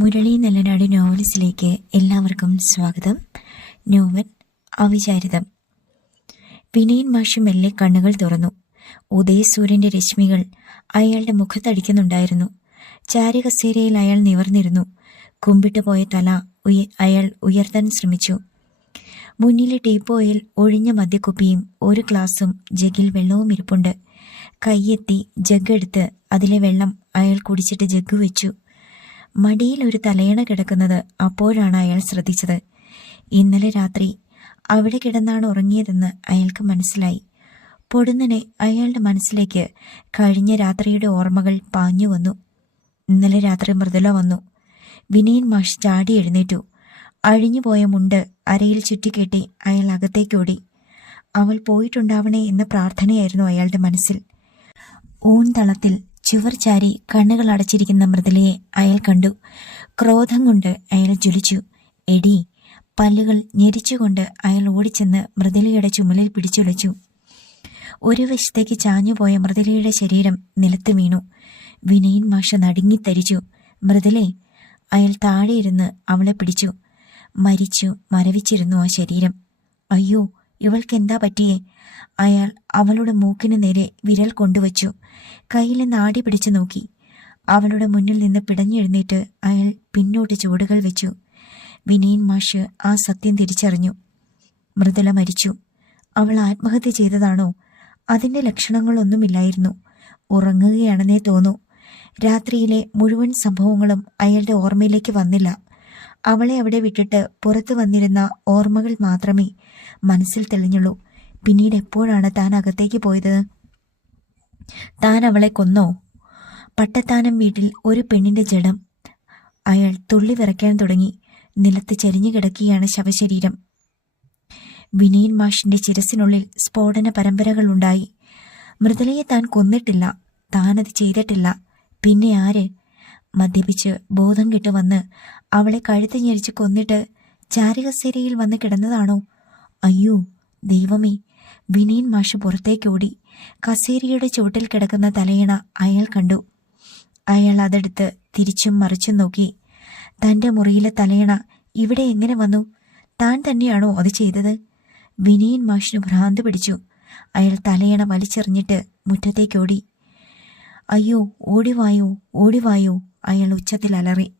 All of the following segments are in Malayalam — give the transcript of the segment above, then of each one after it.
മുരളി നെല്ലനാട് നോവൽസിലേക്ക് എല്ലാവർക്കും സ്വാഗതം. നോവൽ അവിചാരിതം. വിനയൻ മാഷ് മെല്ലെ കണ്ണുകൾ തുറന്നു. ഉദയസൂര്യന്റെ രശ്മികൾ അയാളുടെ മുഖത്തടിക്കുന്നുണ്ടായിരുന്നു. ചാരകസേരയിൽ അയാൾ നിവർന്നിരുന്നു. കുമ്പിട്ടുപോയ തല ഉയ അയാൾ ഉയർത്താൻ ശ്രമിച്ചു. മുന്നിലെ ടീപ്പോയിൽ ഒഴിഞ്ഞ മദ്യക്കുപ്പിയും ഒരു ഗ്ലാസും ജഗിൽ വെള്ളവും ഇരിപ്പുണ്ട്. കൈയെത്തി ജഗ് എടുത്ത് അതിലെ വെള്ളം അയാൾ കുടിച്ചിട്ട് ജഗ് വെച്ചു. മടിയിൽ ഒരു തലയണ കിടക്കുന്നത് അപ്പോഴാണ് അയാൾ ശ്രദ്ധിച്ചത്. ഇന്നലെ രാത്രി അവിടെ കിടന്നാണ് ഉറങ്ങിയതെന്ന് അയാൾക്ക് മനസ്സിലായി. പൊടുന്നനെ അയാളുടെ മനസ്സിലേക്ക് കഴിഞ്ഞ രാത്രിയുടെ ഓർമ്മകൾ പാഞ്ഞു വന്നു. ഇന്നലെ രാത്രി മൃദുല വന്നു. വിനയൻ മാഷ് ചാടി എഴുന്നേറ്റു. അഴിഞ്ഞുപോയ മുണ്ട് അരയിൽ ചുറ്റിക്കെട്ടി അയാൾ അകത്തേക്കോടി അവൾ പോയിട്ടുണ്ടാവണേ എന്ന പ്രാർത്ഥനയായിരുന്നു അയാളുടെ മനസ്സിൽ. ഊൺതളത്തിൽ ചുവർ ചാരി കണ്ണുകൾ അടച്ചിരിക്കുന്ന മൃദുലയെ അയാൾ കണ്ടു. ക്രോധം കൊണ്ട് അയാൾ ജ്വലിച്ചു. എടി പല്ലുകൾ ഞെരിച്ചുകൊണ്ട് അയാൾ ഓടിച്ചെന്ന് മൃദുലയുടെ ചുമലിൽ പിടിച്ചുലച്ചു. ഒരു വശത്തേക്ക് ചാഞ്ഞുപോയ മൃദുലയുടെ ശരീരം നിലത്ത് വീണു. വിനയൻ മാഷ നടുങ്ങിത്തരിച്ചു മൃദുലേ അയാൾ താഴെയിരുന്ന് അവളെ പിടിച്ചു. മരിച്ചു മരവിച്ചിരുന്നു ആ ശരീരം. അയ്യോ ഇവൾക്ക് എന്താ പറ്റിയേ? അയാൾ അവളുടെ മൂക്കിന് നേരെ വിരൽ കൊണ്ടുവച്ചു. കയ്യിലെ നാടി പിടിച്ചു നോക്കി. അവളുടെ മുന്നിൽ നിന്ന് പിടഞ്ഞെഴുന്നേറ്റ് അയാൾ പിന്നോട്ട് ചുവടുകൾ വെച്ചു. വിനയൻ മാഷ് ആ സത്യം തിരിച്ചറിഞ്ഞു. മൃദുല മരിച്ചു. അവൾ ആത്മഹത്യ ചെയ്തതാണോ? അതിന്റെ ലക്ഷണങ്ങളൊന്നുമില്ലായിരുന്നു. ഉറങ്ങുകയാണെന്നേ തോന്നൂ. രാത്രിയിലെ മുഴുവൻ സംഭവങ്ങളും അയാളുടെ ഓർമ്മയിലേക്ക് വന്നില്ല. അവളെ അവിടെ വിട്ടിട്ട് പുറത്തു വന്നിരുന്ന ഓർമ്മകൾ മാത്രമേ മനസ്സിൽ തെളിഞ്ഞുള്ളൂ. പിന്നീട് എപ്പോഴാണ് താൻ അകത്തേക്ക് പോയത്? താൻ അവളെ കൊന്നോ? പട്ടത്താനം വീട്ടിൽ ഒരു പെണ്ണിന്റെ ജഡം. അയാൾ തുള്ളി വിറയ്ക്കാൻ തുടങ്ങി. നിലത്ത് ചെരിഞ്ഞു കിടക്കുകയാണ് ശവശരീരം. വിനയൻ മാഷിന്റെ ചിരസിനുള്ളിൽ സ്ഫോടന പരമ്പരകളുണ്ടായി മൃതലയെ താൻ കൊന്നിട്ടില്ല. താനത് ചെയ്തിട്ടില്ല. പിന്നെ ആര്? മദ്യപിച്ച് ബോധം കെട്ട് വന്ന് അവളെ കഴുത്ത് ഞെരിച്ച് കൊന്നിട്ട് ചാരികസേരയിൽ വന്ന് കിടന്നതാണോ? അയ്യോ ദൈവമേ. വിനീൻ മാഷ് പുറത്തേക്കോടി. കസേരയുടെ ചുവട്ടിൽ കിടക്കുന്ന തലയിണ അയാൾ കണ്ടു. അയാൾ അതെടുത്ത് തിരിച്ചും മറിച്ചും നോക്കി. തന്റെ മുറിയിലെ തലയിണ ഇവിടെ എങ്ങനെ വന്നു? താൻ തന്നെയാണോ അത് ചെയ്തത്? വിനീൻ മാഷിന് ഭ്രാന്ത് പിടിച്ചു. അയാൾ തലയിണ വലിച്ചെറിഞ്ഞിട്ട് മുറ്റത്തേക്കോടി. അയ്യോ ഓടിവായോ ഓടിവായോ അയാൾ ഉച്ചത്തിൽ അലറി.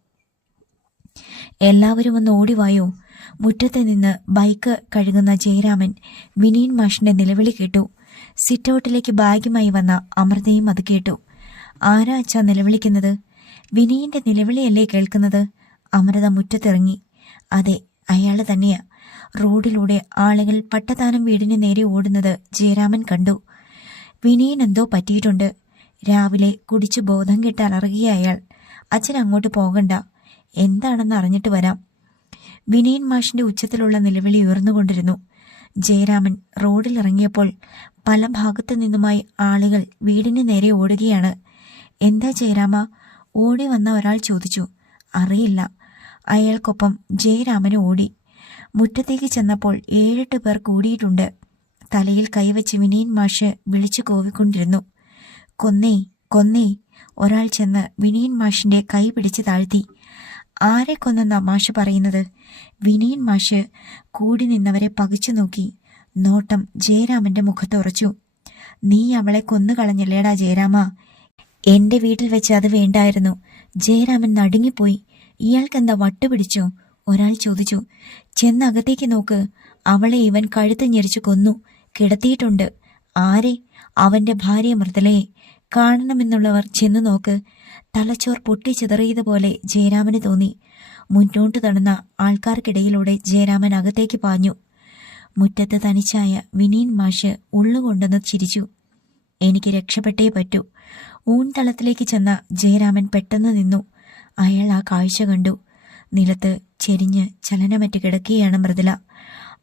എല്ലാവരും ഒന്ന് ഓടിവായോ മുറ്റത്ത് നിന്ന് ബൈക്ക് കഴുകുന്ന ജയരാമൻ വിനീൻ മാഷിന്റെ നിലവിളി കേട്ടു. സിറ്റൗട്ടിലേക്ക് ബാഗുമായി വന്ന അമൃതയും അത് കേട്ടു. ആരാ അച്ഛ നിലവിളിക്കുന്നത്? വിനീന്റെ നിലവിളിയല്ലേ കേൾക്കുന്നത്? അമൃത മുറ്റത്തിറങ്ങി. അതെ അയാൾ തന്നെയാ. റോഡിലൂടെ ആളുകൾ പട്ടതാനം വീടിന് നേരെ ഓടുന്നത് ജയരാമൻ കണ്ടു. വിനീൻ എന്തോ പറ്റിയിട്ടുണ്ട്. രാവിലെ കുടിച്ചു ബോധം കെട്ട് അലറുകയ അയാൾ അച്ഛൻ അങ്ങോട്ട് പോകണ്ട. എന്താണെന്ന് അറിഞ്ഞിട്ട് വരാം. വിനയൻ മാഷിന്റെ ഉച്ചത്തിലുള്ള നിലവിളി ഉയർന്നുകൊണ്ടിരുന്നു. ജയരാമൻ റോഡിൽ ഇറങ്ങിയപ്പോൾ പല ഭാഗത്തു നിന്നുമായി ആളുകൾ വീടിന് നേരെ ഓടുകയാണ്. എന്താ ജയരാമ? ഓടി വന്ന ഒരാൾ ചോദിച്ചു. അറിയില്ല. അയാൾക്കൊപ്പം ജയരാമന് ഓടി. മുറ്റത്തേക്ക് ചെന്നപ്പോൾ ഏഴെട്ട് പേർ കൂടിയിട്ടുണ്ട്. തലയിൽ കൈവച്ച് വിനയൻ മാഷ് വിളിച്ചു കോവിക്കൊണ്ടിരുന്നു. കൊന്നേ കൊന്നേ. ഒരാൾ ചെന്ന് വിനീൻ മാഷിന്റെ കൈ പിടിച്ച് താഴ്ത്തി. ആരെ കൊന്നെന്ന മാഷ് പറയുന്നത്? വിനീൻ മാഷ് കൂടി നിന്നവരെ പകച്ചു നോക്കി. നോട്ടം ജയരാമന്റെ മുഖത്ത് ഉറച്ചു. നീ അവളെ കൊന്നുകളഞ്ഞല്ലേടാ ജയരാമ? എന്റെ വീട്ടിൽ വെച്ച് അത് വേണ്ടായിരുന്നു. ജയരാമൻ നടുങ്ങിപ്പോയി. ഇയാൾക്കെന്താ വട്ടുപിടിച്ചോ ഒരാൾ ചോദിച്ചു. ചെന്നകത്തേക്ക് നോക്ക്. അവളെ ഇവൻ കഴുത്ത് ഞെരിച്ചു കൊന്നു. കിടത്തിയിട്ടുണ്ട്. ആരെ? അവന്റെ ഭാര്യ മൃദലയെ കാണണമെന്നുള്ളവർ ചെന്നു നോക്ക്. തലച്ചോർ പൊട്ടിച്ചിതറിയതുപോലെ ജയരാമന് തോന്നി. മുന്നോട്ട് തടന്ന ആൾക്കാർക്കിടയിലൂടെ ജയരാമൻ അകത്തേക്ക് പാഞ്ഞു. മുറ്റത്ത് തനിച്ചായ വിനീൻ മാഷ് ഉള്ളുകൊണ്ടെന്ന് ചിരിച്ചു. എനിക്ക് രക്ഷപ്പെട്ടേ പറ്റൂ. ഊൺതളത്തിലേക്ക് ചെന്ന ജയരാമൻ പെട്ടെന്ന് നിന്നു. അയാൾ ആ കാഴ്ച കണ്ടു. നിലത്ത് ചെരിഞ്ഞ് ചലനമറ്റ് കിടക്കുകയാണ് മൃദുല.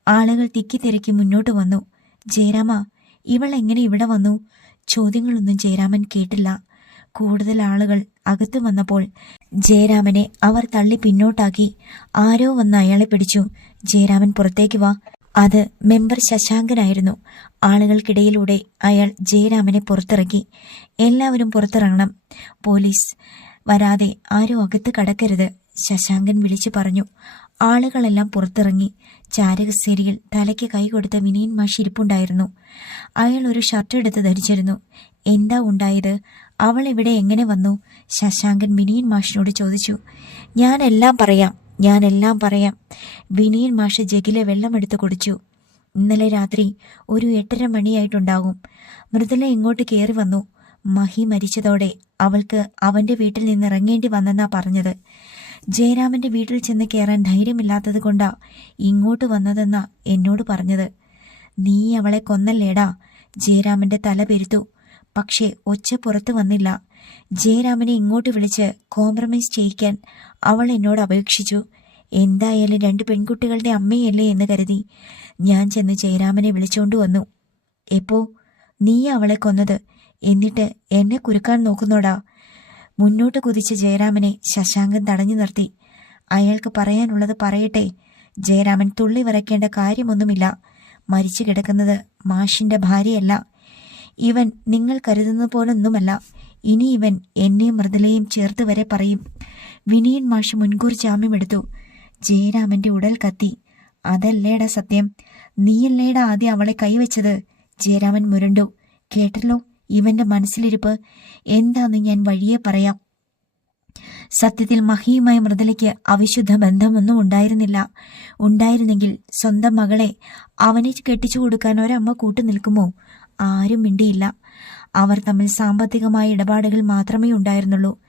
ആളുകൾ തിക്കിത്തിരക്കി മുന്നോട്ട് വന്നു. ജയരാമ ഇവൾ എങ്ങനെ ഇവിടെ വന്നു? ചോദ്യങ്ങളൊന്നും ജയരാമൻ കേട്ടില്ല. കൂടുതൽ ആളുകൾ അകത്തു വന്നപ്പോൾ ജയരാമനെ അവർ തള്ളി പിന്നോട്ടാക്കി. ആരോ വന്ന് അയാളെ പിടിച്ചു. ജയരാമൻ പുറത്തേക്ക് വാ. അത് മെമ്പർ ശശാങ്കനായിരുന്നു. ആളുകൾക്കിടയിലൂടെ അയാൾ ജയരാമനെ പുറത്തിറക്കി. എല്ലാവരും പുറത്തിറങ്ങണം. പോലീസ് വരാതെ ആരോ അകത്ത് കടക്കരുത്. ശശാങ്കൻ വിളിച്ചു പറഞ്ഞു. ആളുകളെല്ലാം പുറത്തിറങ്ങി ചാരകസേരിയിൽ തലയ്ക്ക് കൈ കൊടുത്ത വിനയൻ മാഷി ഇരിപ്പുണ്ടായിരുന്നു. അയാൾ ഒരു ഷർട്ട് എടുത്ത് ധരിച്ചിരുന്നു. എന്താ ഉണ്ടായത്? അവൾ ഇവിടെ എങ്ങനെ വന്നു? ശശാങ്കൻ വിനയൻ മാഷിനോട് ചോദിച്ചു. ഞാനെല്ലാം പറയാം ഞാനെല്ലാം പറയാം വിനയൻ മാഷ് ജഗിലെ വെള്ളമെടുത്ത് കുടിച്ചു. ഇന്നലെ രാത്രി ഒരു എട്ടര മണിയായിട്ടുണ്ടാകും. മൃദുല ഇങ്ങോട്ട് കയറി വന്നു. മഹി മരിച്ചതോടെ അവൾക്ക് അവന്റെ വീട്ടിൽ നിന്ന് ഇറങ്ങേണ്ടി വന്നെന്നാ പറഞ്ഞത്. ജയരാമന്റെ വീട്ടിൽ ചെന്ന് കയറാൻ ധൈര്യമില്ലാത്തത് കൊണ്ടാ ഇങ്ങോട്ട് വന്നതെന്നാ എന്നോട് പറഞ്ഞത്. നീ അവളെ കൊന്നല്ലേടാ. ജയരാമന്റെ തല പെരുത്തു. പക്ഷേ ഒച്ച പുറത്തു വന്നില്ല. ജയരാമനെ ഇങ്ങോട്ട് വിളിച്ച് കോംപ്രമൈസ് ചെയ്യിക്കാൻ അവൾ എന്നോട് അപേക്ഷിച്ചു. എന്തായാലും രണ്ട് പെൺകുട്ടികളുടെ അമ്മയല്ലേ എന്ന് കരുതി ഞാൻ ചെന്ന് ജയരാമനെ വിളിച്ചുകൊണ്ട് വന്നു. എപ്പോ? നീ അവളെ കൊന്നത്. എന്നിട്ട് എന്നെ കുരുക്കാൻ നോക്കുന്നോടാ. മുന്നോട്ട് കുതിച്ച് ജയരാമനെ ശശാങ്കൻ തടഞ്ഞു നിർത്തി. അയാൾക്ക് പറയാനുള്ളത് പറയട്ടെ. ജയരാമൻ തുള്ളി വിറയ്ക്കേണ്ട കാര്യമൊന്നുമില്ല. മരിച്ചു കിടക്കുന്നത് മാഷിന്റെ ഭാര്യയല്ല. ഇവൻ നിങ്ങൾ കരുതുന്ന പോലൊന്നുമല്ല. ഇനി ഇവൻ എന്നെയും മൃദുലയും ചേർത്ത് വരെ പറയും. വിനയൻ മാഷ് മുൻകൂർ ജാമ്യമെടുത്തു ജയരാമന്റെ ഉടൽ കത്തി. അതല്ലേടാ സത്യം? നീയല്ലേടാ ആദ്യം അവളെ കൈവച്ചത്? ജയരാമൻ മുരണ്ടു. കേട്ടല്ലോ? ഇവന്റെ മനസ്സിലിരിപ്പ് എന്താന്ന് ഞാൻ വഴിയെ പറയാം. സത്യത്തിൽ മഹിയുമായി മൃദലയ്ക്ക് അവിശുദ്ധ ബന്ധമൊന്നും ഉണ്ടായിരുന്നില്ല. ഉണ്ടായിരുന്നെങ്കിൽ സ്വന്തം മകളെ അവനെ കെട്ടിച്ചു കൊടുക്കാൻ ഒരമ്മ കൂട്ടു നിൽക്കുമോ? ആരും മിണ്ടിയില്ല. അവർ തമ്മിൽ സാമ്പത്തികമായ ഇടപാടുകൾ മാത്രമേ ഉണ്ടായിരുന്നുള്ളൂ.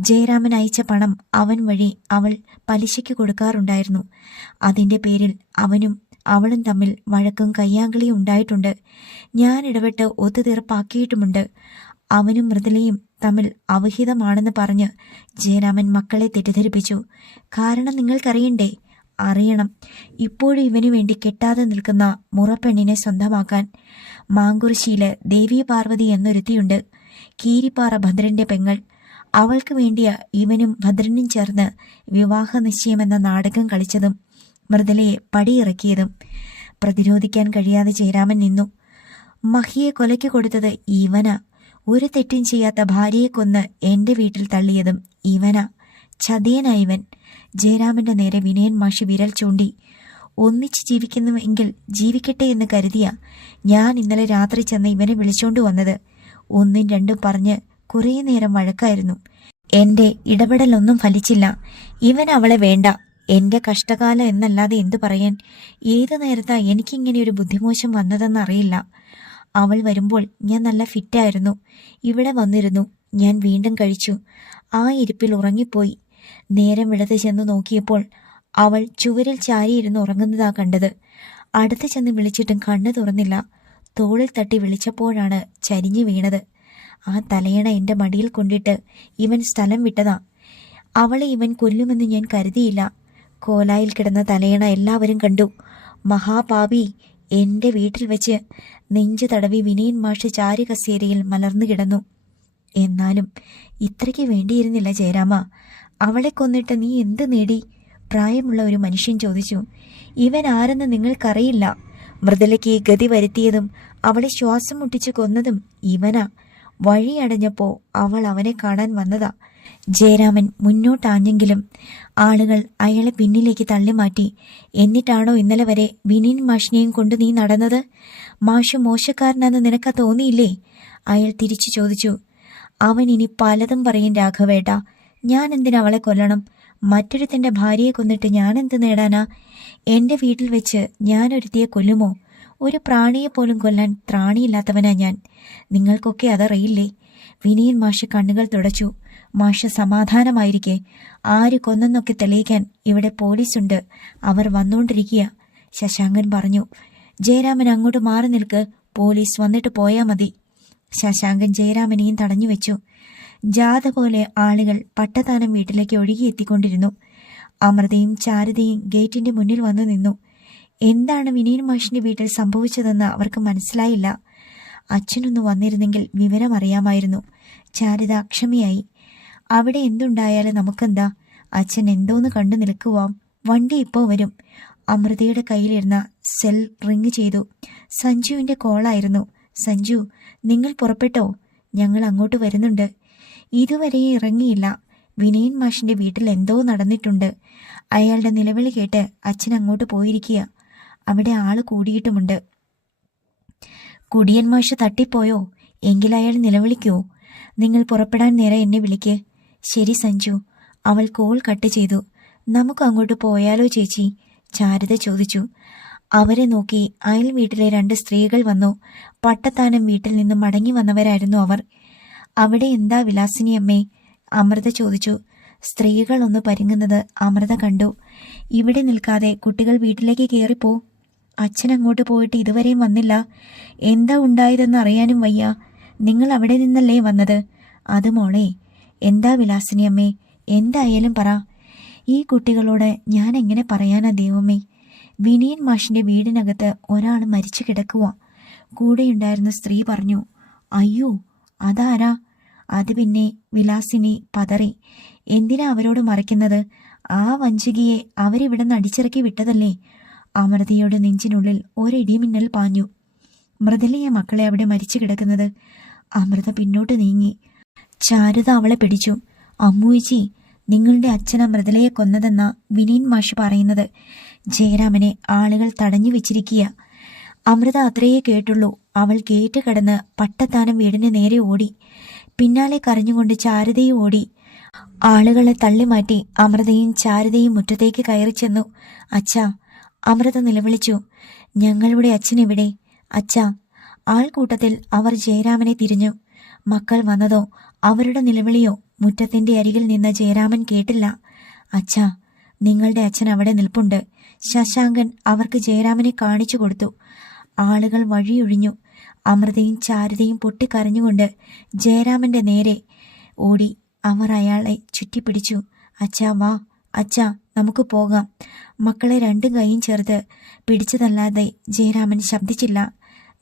ജയരാമൻ അയച്ച പണം അവൻ വഴി അവൾ പലിശയ്ക്ക് കൊടുക്കാറുണ്ടായിരുന്നു. അതിന്റെ പേരിൽ അവനും അവളും തമ്മിൽ വഴക്കും കയ്യാങ്കളിയും ഉണ്ടായിട്ടുണ്ട്. ഞാൻ ഇടപെട്ട് ഒത്തുതീർപ്പാക്കിയിട്ടുമുണ്ട്. അവനും മൃദുലയും തമ്മിൽ അവഹിതമാണെന്ന് പറഞ്ഞ് ജയരാമൻ മക്കളെ തെറ്റിദ്ധരിപ്പിച്ചു. കാരണം നിങ്ങൾക്കറിയണ്ടേ? അറിയണം. ഇപ്പോഴും ഇവനു വേണ്ടി കെട്ടാതെ നിൽക്കുന്ന മുറപ്പെണ്ണിനെ സ്വന്തമാക്കാൻ മാങ്കുറിശ്ശിയിൽ ദേവി പാർവതി എന്നൊരുത്തിയുണ്ട്. കീരിപ്പാറ ഭദ്രന്റെ പെങ്ങൾ. അവൾക്ക് വേണ്ടിയ ഇവനും ഭദ്രനും ചേർന്ന് വിവാഹ നിശ്ചയമെന്ന നാടകം കളിച്ചതും മൃദുലയെ പടിയിറക്കിയതും പ്രതിരോധിക്കാൻ കഴിയാതെ ജയരാമൻ നിന്നു. മഹിയെ കൊലയ്ക്ക് കൊടുത്തത് ഈവന. ഒരു തെറ്റും ചെയ്യാത്ത ഭാര്യയെ കൊന്ന് എന്റെ വീട്ടിൽ തള്ളിയതും ഈവന. ചതിയനായവൻ. ജയരാമന്റെ നേരെ വിനയൻ മാഷി വിരൽ ചൂണ്ടി. ഒന്നിച്ച് ജീവിക്കുന്നുവെങ്കിൽ ജീവിക്കട്ടെ എന്ന് കരുതിയ ഞാൻ ഇന്നലെ രാത്രി ചെന്ന് ഇവനെ വിളിച്ചോണ്ട് വന്നത്. ഒന്നും രണ്ടും പറഞ്ഞ് കുറേ നേരം വഴക്കായിരുന്നു. എന്റെ ഇടപെടലൊന്നും ഫലിച്ചില്ല. ഇവൻ അവളെ വേണ്ട. എന്റെ കഷ്ടകാലം എന്നല്ലാതെ എന്തു പറയാൻ? ഏത് നേരത്താ എനിക്കിങ്ങനെ ഒരു ബുദ്ധിമോശം വന്നതെന്നറിയില്ല അവൾ വരുമ്പോൾ ഞാൻ നല്ല ഫിറ്റായിരുന്നു. ഇവിടെ വന്നിരുന്നു. ഞാൻ വീണ്ടും കഴിച്ചു. ആ ഇരിപ്പിൽ ഉറങ്ങിപ്പോയി. നേരം വിടത്ത് ചെന്ന് നോക്കിയപ്പോൾ അവൾ ചുവരിൽ ചാരിയിരുന്ന് ഉറങ്ങുന്നതാ കണ്ടത്. അടുത്ത് ചെന്ന് വിളിച്ചിട്ടും കണ്ണു തുറന്നില്ല. തോളിൽ തട്ടി വിളിച്ചപ്പോഴാണ് ചരിഞ്ഞു വീണത്. ആ തലയണ എന്റെ മടിയിൽ കൊണ്ടിട്ട് ഇവൻ സ്ഥലം വിട്ടതാ. അവളെ ഇവൻ കൊല്ലുമെന്ന് ഞാൻ കരുതിയില്ല. കോലായിൽ കിടന്ന തലയണ എല്ലാവരും കണ്ടു. മഹാപാപി എന്റെ വീട്ടിൽ വെച്ച് നെഞ്ചു തടവി വിനയൻ മാഷ് ചാരി കസേരയിൽ മലർന്നു കിടന്നു. എന്നാലും ഇത്രയ്ക്ക് വേണ്ടിയിരുന്നില്ല ജയരാമ. അവളെ കൊന്നിട്ട് നീ എന്ത് നേടി? പ്രായമുള്ള ഒരു മനുഷ്യൻ ചോദിച്ചു. ഇവൻ ആരെന്ന് നിങ്ങൾക്കറിയില്ല. മൃദുലയ്ക്ക് ഗതി വരുത്തിയതും അവളെ ശ്വാസം മുട്ടിച്ചു കൊന്നതും ഇവനാ. വഴിയടഞ്ഞപ്പോ അവൾ അവനെ കാണാൻ വന്നതാ. ജയരാമൻ മുന്നോട്ടാഞ്ഞെങ്കിലും ആളുകൾ അയാളെ പിന്നിലേക്ക് തള്ളിമാറ്റി. എന്നിട്ടാണോ ഇന്നലെ വരെ വിനീൻ മാഷിനെയും കൊണ്ട് നീ നടന്നത്? മാഷ് മോശക്കാരനാണെന്ന് നിനക്ക് തോന്നിയില്ലേ? അയാൾ തിരിച്ചു ചോദിച്ചു. അവൻ ഇനി പലതും പറയും രാഘവേട്ട. ഞാൻ എന്തിനാ അവളെ കൊല്ലണം? മറ്റൊരുത്തന്റെ ഭാര്യയെ കൊന്നിട്ട് ഞാൻ എന്ത് നേടാനാ? എന്റെ വീട്ടിൽ വെച്ച് ഞാൻ ഒരുത്തിയെ കൊല്ലുമോ? ഒരു പ്രാണിയെ പോലും കൊല്ലാൻ ത്രാണിയില്ലാത്തവനാ ഞാൻ. നിങ്ങൾക്കൊക്കെ അതറിയില്ലേ? വിനീൻ മാഷ് കണ്ണുകൾ തുടച്ചു. മാഷ് സമാധാനമായിരിക്കെ. ആര് കൊന്നെന്നൊക്കെ തെളിയിക്കാൻ ഇവിടെ പോലീസുണ്ട്. അവർ വന്നുകൊണ്ടിരിക്കുക ശശാങ്കൻ പറഞ്ഞു ജയരാമൻ അങ്ങോട്ട് മാറി നിൽക്ക്. പോലീസ് വന്നിട്ട് പോയാ മതി. ശശാങ്കൻ ജയരാമനെയും തടഞ്ഞു വെച്ചു. ജാഥ പോലെ ആളുകൾ പട്ടതാനം വീട്ടിലേക്ക് ഒഴുകിയെത്തിക്കൊണ്ടിരുന്നു. അമൃതയും ചാരുതയും ഗേറ്റിന്റെ മുന്നിൽ വന്നു നിന്നു. എന്താണ് വിനയൻ മാഷിന്റെ വീട്ടിൽ സംഭവിച്ചതെന്ന് അവർക്ക് മനസ്സിലായില്ല. അച്ഛനൊന്ന് വന്നിരുന്നെങ്കിൽ വിവരമറിയാമായിരുന്നു. ചാരുത അക്ഷമയായി. അവിടെ എന്തുണ്ടായാലും നമുക്കെന്താ? അച്ഛൻ എന്തോന്ന് കണ്ടു നിൽക്കുവാം. വണ്ടി ഇപ്പോൾ വരും. അമൃതയുടെ കയ്യിലിരുന്ന സെൽ റിങ് ചെയ്തു. സഞ്ജുവിന്റെ കോളായിരുന്നു. സഞ്ജു നിങ്ങൾ പുറപ്പെട്ടോ? ഞങ്ങൾ അങ്ങോട്ട് വരുന്നുണ്ട്. ഇതുവരെ ഇറങ്ങിയില്ല. വിനയൻ മാഷിന്റെ വീട്ടിൽ എന്തോ നടന്നിട്ടുണ്ട്. അയാളുടെ നിലവിളി കേട്ട് അച്ഛൻ അങ്ങോട്ട് പോയിരിക്കുക. അവിടെ ആൾ കൂടിയിട്ടുമുണ്ട്. കുടിയൻ മാഷ് തട്ടിപ്പോയോ? എങ്കിൽ അയാൾ നിലവിളിക്കോ? നിങ്ങൾ പുറപ്പെടാൻ നേരെ എന്നെ വിളിക്ക്. ശരി സഞ്ജു. അവൾ കോൾ കട്ട് ചെയ്തു. നമുക്ക് അങ്ങോട്ട് പോയാലോ ചേച്ചി? ചാരുത ചോദിച്ചു. അവരെ നോക്കി അയൽ വീട്ടിലെ രണ്ട് സ്ത്രീകൾ വന്നു. പട്ടത്താനം വീട്ടിൽ നിന്ന് മടങ്ങി വന്നവരായിരുന്നു അവർ. അവിടെ എന്താ വിലാസിനി അമ്മേ? അമൃത ചോദിച്ചു. സ്ത്രീകൾ ഒന്ന് പരുങ്ങുന്നത് അമൃത കണ്ടു. ഇവിടെ നിൽക്കാതെ കുട്ടികൾ വീട്ടിലേക്ക് കയറിപ്പോ അച്ഛൻ അങ്ങോട്ട് പോയിട്ട് ഇതുവരെയും വന്നില്ല. എന്താ ഉണ്ടായതെന്ന് അറിയാനും വയ്യ. നിങ്ങൾ അവിടെ നിന്നല്ലേ വന്നത്? അത് മോളെ എന്താ വിലാസിനി അമ്മേ? എന്തായാലും പറ. ഈ കുട്ടികളോട് ഞാൻ എങ്ങനെ പറയാനാ ദൈവമേ? വിനയൻ മാഷിന്റെ വീടിനകത്ത് ഒരാൾ മരിച്ചു കിടക്കുക കൂടെയുണ്ടായിരുന്ന സ്ത്രീ പറഞ്ഞു അയ്യോ അതാരാ? അത് പിന്നെ വിലാസിനി പതറി എന്തിനാ അവരോട് മറയ്ക്കുന്നത്? ആ വഞ്ചികയെ അവരിവിടെ നിന്ന് അടിച്ചിറക്കി വിട്ടതല്ലേ? അമൃതയുടെ നെഞ്ചിനുള്ളിൽ ഒരിടിമിന്നൽ പാഞ്ഞു. മൃദുലയെ മക്കളെ അവിടെ മരിച്ചു കിടക്കുന്നത്? അമൃത പിന്നോട്ട് നീങ്ങി ചാരുത അവളെ പിടിച്ചു. അമ്മൂജി നിങ്ങളുടെ അച്ഛന മൃതലയെ കൊന്നതെന്ന വിനീൻ മാഷ് പറയുന്നത്. ജയരാമനെ ആളുകൾ തടഞ്ഞു വെച്ചിരിക്കുക. അമൃത അത്രയേ കേട്ടുള്ളൂ. അവൾ ഗേറ്റ് കടന്ന് പട്ടത്താനം വീടിന് നേരെ ഓടി. പിന്നാലെ കരഞ്ഞുകൊണ്ട് ചാരുതയും ഓടി. ആളുകളെ തള്ളിമാറ്റി അമൃതയും ചാരുതയും മുറ്റത്തേക്ക് കയറി ചെന്നു. അച്ഛാ അമൃത നിലവിളിച്ചു. ഞങ്ങളുടെ അച്ഛനെവിടെ അച്ഛാ ആൾക്കൂട്ടത്തിൽ അവർ ജയരാമനെ തിരിഞ്ഞു. മക്കൾ വന്നതോ അവരുടെ നിലവിളിയോ മുറ്റത്തിന്റെ അരികിൽ നിന്ന ജയരാമൻ കേട്ടില്ല. അച്ഛാ നിങ്ങളുടെ അച്ഛൻ അവിടെ നിൽപ്പുണ്ട്. ശശാങ്കൻ അവർക്ക് ജയരാമനെ കാണിച്ചു കൊടുത്തു. ആളുകൾ വഴിയൊഴിഞ്ഞു. അമൃതയും ചാരുതയും പൊട്ടിക്കരഞ്ഞുകൊണ്ട് ജയരാമന്റെ നേരെ ഓടി അവർ അയാളെ ചുറ്റിപ്പിടിച്ചു. അച്ഛാ വാ അച്ഛാ നമുക്ക് പോകാം. മക്കളെ രണ്ടു കൈയും ചേർത്ത് പിടിച്ചതല്ലാതെ ജയരാമൻ ശബ്ദിച്ചില്ല.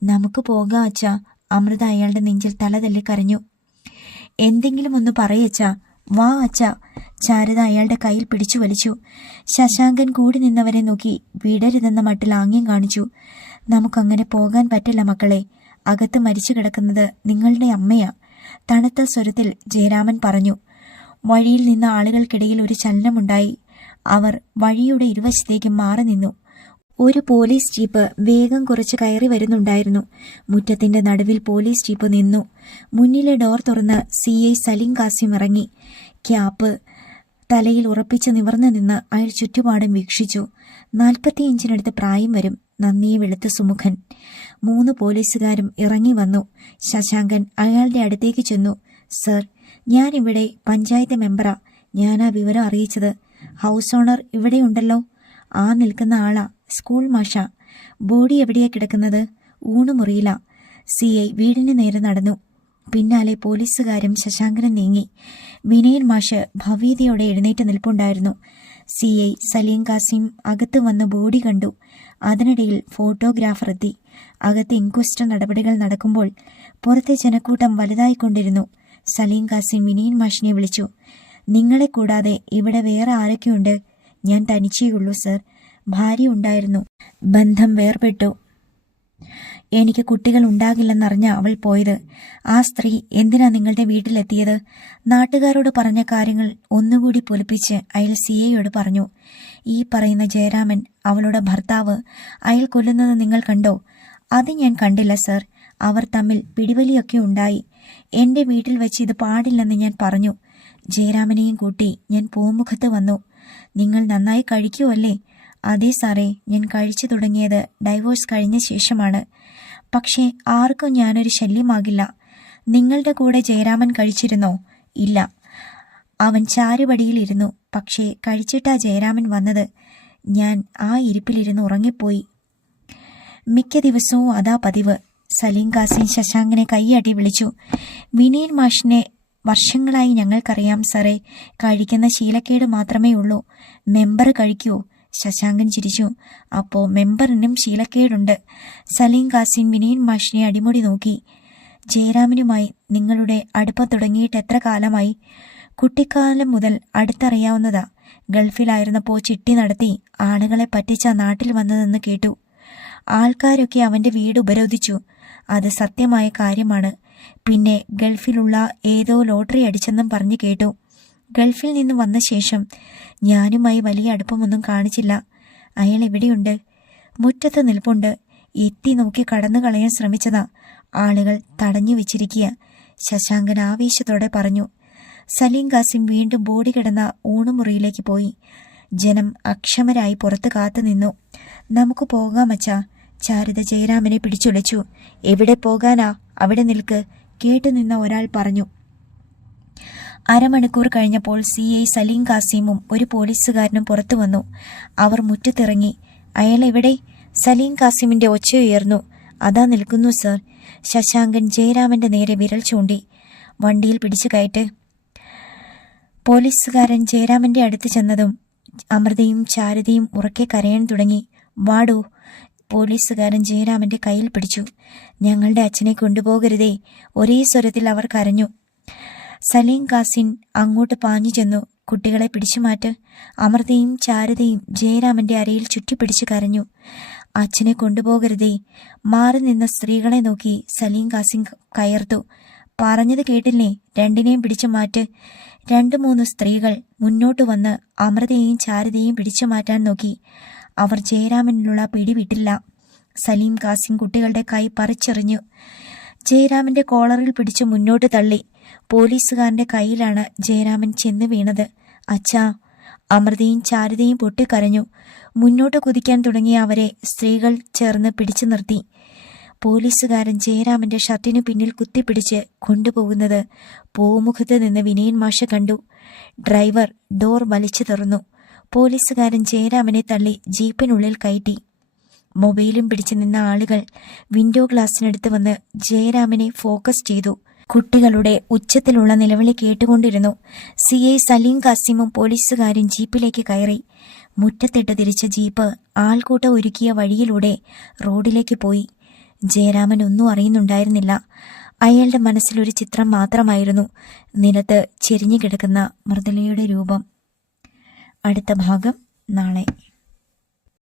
നമുക്ക് പോകാം അച്ഛാ. അമൃത അയാളുടെ നെഞ്ചിൽ തലതല്ലി കരഞ്ഞു. എന്തെങ്കിലും ഒന്ന് പറയച്ചാ വാ അച്ഛ ചാരത അയാളുടെ കയ്യിൽ പിടിച്ചു വലിച്ചു. ശശാങ്കൻ കൂടി നിന്നവരെ നോക്കി വിടരുതെന്ന മട്ടിൽ ആംഗ്യം കാണിച്ചു. നമുക്കങ്ങനെ പോകാൻ പറ്റില്ല മക്കളെ. അകത്ത് മരിച്ചു കിടക്കുന്നത് നിങ്ങളുടെ അമ്മയാ തണുത്ത സ്വരത്തിൽ ജയരാമൻ പറഞ്ഞു. വഴിയിൽ നിന്ന ആളുകൾക്കിടയിൽ ഒരു ചലനമുണ്ടായി. അവർ വഴിയുടെ ഇരുവശത്തേക്ക് മാറി നിന്നു. ഒരു പോലീസ് ജീപ്പ് വേഗം കുറച്ച് കയറി വരുന്നുണ്ടായിരുന്നു. മുറ്റത്തിന്റെ നടുവിൽ പോലീസ് ജീപ്പ് നിന്നു. മുന്നിലെ ഡോർ തുറന്ന് സി ഐ സലീം കാസിം ഇറങ്ങി. ക്യാപ്പ് തലയിൽ ഉറപ്പിച്ച് നിവർന്നു നിന്ന് അയാൾ ചുറ്റുപാടും വീക്ഷിച്ചു. നാൽപ്പത്തിയഞ്ചിനടുത്ത് പ്രായം വരും. നന്ദിയെ വെളുത്ത സുമുഖൻ. മൂന്ന് പോലീസുകാരും ഇറങ്ങി വന്നു. ശശാങ്കൻ അയാളുടെ അടുത്തേക്ക് ചെന്നു. സർ ഞാനിവിടെ പഞ്ചായത്ത് മെമ്പറാ. ഞാനാ വിവരം അറിയിച്ചത്. ഹൗസ് ഓണർ ഇവിടെയുണ്ടല്ലോ. ആ നിൽക്കുന്ന ആളാ. സ്കൂൾ മാഷ ബോഡി എവിടെയാ കിടക്കുന്നത്? ഊണുമുറിയില്ല സി ഐ വീടിന് നേരെ നടന്നു. പിന്നാലെ പോലീസുകാരും ശശാങ്കനും നീങ്ങി. വിനയൻ മാഷ് ഭവ്യതയോടെ എഴുന്നേറ്റ് നിൽപ്പുണ്ടായിരുന്നു. സി ഐ സലീം കാസിം അകത്ത് വന്ന് ബോഡി കണ്ടു. അതിനിടയിൽ ഫോട്ടോഗ്രാഫർ എത്തി. അകത്ത് ഇൻക്വസ്റ്റ് നടപടികൾ നടക്കുമ്പോൾ പുറത്തെ ജനക്കൂട്ടം വലുതായിക്കൊണ്ടിരുന്നു. സലീം കാസിം വിനയൻ മാഷിനെ വിളിച്ചു. നിങ്ങളെ കൂടാതെ ഇവിടെ വേറെ ആരൊക്കെയുണ്ട്? ഞാൻ തനിച്ചേയുള്ളൂ സർ. ഭാര്യ ഉണ്ടായിരുന്നു. ബന്ധം വേർപെട്ടു. എനിക്ക് കുട്ടികൾ ഉണ്ടാകില്ലെന്നറിഞ്ഞ അവൾ പോയത്. ആ സ്ത്രീ എന്തിനാ നിങ്ങളുടെ വീട്ടിലെത്തിയത്? നാട്ടുകാരോട് പറഞ്ഞ കാര്യങ്ങൾ ഒന്നുകൂടി പൊലിപ്പിച്ച് അയാൾ സി എയോട് പറഞ്ഞു. ഈ പറയുന്ന ജയരാമൻ അവളുടെ ഭർത്താവ് അയാൾ കൊല്ലുന്നത് നിങ്ങൾ കണ്ടോ? അത് ഞാൻ കണ്ടില്ല സർ. അവർ തമ്മിൽ പിടിവലിയൊക്കെ ഉണ്ടായി. എന്റെ വീട്ടിൽ വെച്ച് ഇത് പാടില്ലെന്ന് ഞാൻ പറഞ്ഞു. ജയരാമനെയും കൂട്ടി ഞാൻ പൂമുഖത്ത് വന്നു. നിങ്ങൾ നന്നായി കഴിക്കുമല്ലേ അതെ സാറേ ഞാൻ കഴിച്ചു തുടങ്ങിയത് ഡൈവോഴ്സ് കഴിഞ്ഞ ശേഷമാണ്. പക്ഷേ ആർക്കും ഞാനൊരു ശല്യമാകില്ല. നിങ്ങളുടെ കൂടെ ജയരാമൻ കഴിച്ചിരുന്നോ? ഇല്ല. അവൻ ചാരുപടിയിലിരുന്നു പക്ഷേ കഴിച്ചിട്ടാ ജയരാമൻ വന്നത്. ഞാൻ ആ ഇരിപ്പിലിരുന്ന് ഉറങ്ങിപ്പോയി. മിക്ക ദിവസവും അതാ പതിവ്. സലീം കാസിൻ ശശാങ്കനെ കൈയാട്ടി വിളിച്ചു. വിനയൻ മാഷിനെ വർഷങ്ങളായി ഞങ്ങൾക്കറിയാം സാറേ. കഴിക്കുന്ന ശീലക്കേട് മാത്രമേ ഉള്ളൂ. മെമ്പർ കഴിക്കുമോ ശശാങ്കൻ ചിരിച്ചു. അപ്പോ മെമ്പറിനും ശീലക്കേടുണ്ട്. സലീം കാസിം വിനയൻ മാഷിനെ അടിമുടി നോക്കി. ജയരാമനുമായി നിങ്ങളുടെ അടുപ്പം തുടങ്ങിയിട്ട് എത്ര കാലമായി? കുട്ടിക്കാലം മുതൽ അടുത്തറിയാവുന്നതാ. ഗൾഫിലായിരുന്നപ്പോൾ ചിട്ടി നടത്തി ആളുകളെ പറ്റിച്ച നാട്ടിൽ വന്നതെന്ന് കേട്ടു. ആൾക്കാരൊക്കെ അവന്റെ വീട് ഉപരോധിച്ചു. അത് സത്യമായ കാര്യമാണ്. പിന്നെ ഗൾഫിലുള്ള ഏതോ ലോട്ടറി അടിച്ചെന്നും പറഞ്ഞു കേട്ടു. ഗൾഫിൽ നിന്ന് വന്ന ശേഷം ഞാനുമായി വലിയ അടുപ്പമൊന്നും കാണിച്ചില്ല. അയാൾ എവിടെയുണ്ട് മുറ്റത്ത് നിൽപ്പുണ്ട്. എത്തി നോക്കി കടന്നു കളയാൻ ശ്രമിച്ചതാ. ആളുകൾ തടഞ്ഞു വെച്ചിരിക്കുക. ശശാങ്കൻ ആവേശത്തോടെ പറഞ്ഞു. സലീം കാസിം വീണ്ടും ബോഡി കിടന്ന ഊണുമുറിയിലേക്ക് പോയി. ജനം അക്ഷമരായി പുറത്ത് കാത്തു നിന്നു. നമുക്ക് പോകാം അച്ഛാ ചാരുത ജയരാമനെ പിടിച്ചുലച്ചു. എവിടെ പോകാനാ? അവിടെ നിൽക്ക് കേട്ടുനിന്ന ഒരാൾ പറഞ്ഞു. അരമണിക്കൂർ കഴിഞ്ഞപ്പോൾ സി ഐ സലീം കാസിമും ഒരു പോലീസുകാരനും പുറത്തു വന്നു. അവർ മുറ്റത്തിറങ്ങി. അയാൾ എവിടെ? സലീം കാസിമിന്റെ ഒച്ച ഉയർന്നു. അതാ നിൽക്കുന്നു സർ. ശശാങ്കൻ ജയരാമന്റെ നേരെ വിരൽ ചൂണ്ടി. വണ്ടിയിൽ പിടിച്ചു കയറ്റ്. പോലീസുകാരൻ ജയരാമന്റെ അടുത്ത് ചെന്നതും അമൃതയും ചാരുതയും ഉറക്കെ കരയാൻ തുടങ്ങി. വാടൂ. പോലീസുകാരൻ ജയരാമന്റെ കയ്യിൽ പിടിച്ചു. ഞങ്ങളുടെ അച്ഛനെ കൊണ്ടുപോകരുതേ. ഒരേ സ്വരത്തിൽ അവർ കരഞ്ഞു. സലീം കാസിൻ അങ്ങോട്ട് പാഞ്ഞു ചെന്നു. കുട്ടികളെ പിടിച്ചു മാറ്റ്. അമൃതയും ചാരതയും ജയരാമന്റെ അരയിൽ ചുറ്റിപ്പിടിച്ചു കരഞ്ഞു. അച്ഛനെ കൊണ്ടുപോകരുതേ. മാറി നിന്ന സ്ത്രീകളെ നോക്കി സലീം കാസിൻ കയർത്തു. പറഞ്ഞത് കേട്ടില്ലേ? രണ്ടിനെയും പിടിച്ചു മാറ്റ്. രണ്ടു മൂന്ന് സ്ത്രീകൾ മുന്നോട്ട് വന്ന് അമൃതയെയും ചാരതയെയും പിടിച്ചു മാറ്റാൻ നോക്കി. അവർ ജയരാമനിലുള്ള പിടിവിട്ടില്ല. സലീം കാസിം കുട്ടികളുടെ കൈ പറിച്ചെറിഞ്ഞു. ജയരാമന്റെ കോളറിൽ പിടിച്ചു മുന്നോട്ട് തള്ളി. പോലീസുകാരന്റെ കയ്യിലാണ് ജയരാമൻ ചെന്ന് വീണത്. അച്ഛാ അമൃതയും ചാരുതയും പൊട്ടിക്കരഞ്ഞു. മുന്നോട്ട് കുതിക്കാൻ തുടങ്ങിയ അവരെ സ്ത്രീകൾ ചേർന്ന് പിടിച്ചു നിർത്തി. പോലീസുകാരൻ ജയരാമന്റെ ഷർട്ടിനു പിന്നിൽ കുത്തിപ്പിടിച്ച് കൊണ്ടുപോകുന്നത് പൂമുഖത്ത് നിന്ന് വിനയൻ മാഷ കണ്ടു. ഡ്രൈവർ ഡോർ വലിച്ചു തുറന്നു. പോലീസുകാരൻ ജയരാമനെ തള്ളി ജീപ്പിനുള്ളിൽ കയറ്റി. മൊബൈലും പിടിച്ചു നിന്ന ആളുകൾ വിൻഡോ ഗ്ലാസിനടുത്ത് വന്ന് ജയരാമനെ ഫോക്കസ് ചെയ്തു. കുട്ടികളുടെ ഉച്ചത്തിലുള്ള നിലവിളി കേട്ടുകൊണ്ടിരുന്നു. സി. ഐ. സലീം കാസിമും പോലീസുകാരും ജീപ്പിലേക്ക് കയറി. മുറ്റത്തിട്ട് തിരിച്ച ജീപ്പ് ആൾക്കൂട്ടം ഒരുക്കിയ വഴിയിലൂടെ റോഡിലേക്ക് പോയി. ജയരാമൻ ഒന്നും അറിയുന്നുണ്ടായിരുന്നില്ല. അയാളുടെ മനസ്സിലൊരു ചിത്രം മാത്രമായിരുന്നു. നിലത്ത് ചെരിഞ്ഞു കിടക്കുന്ന മൃദുലയുടെ രൂപം. അടുത്ത ഭാഗം നാളെ.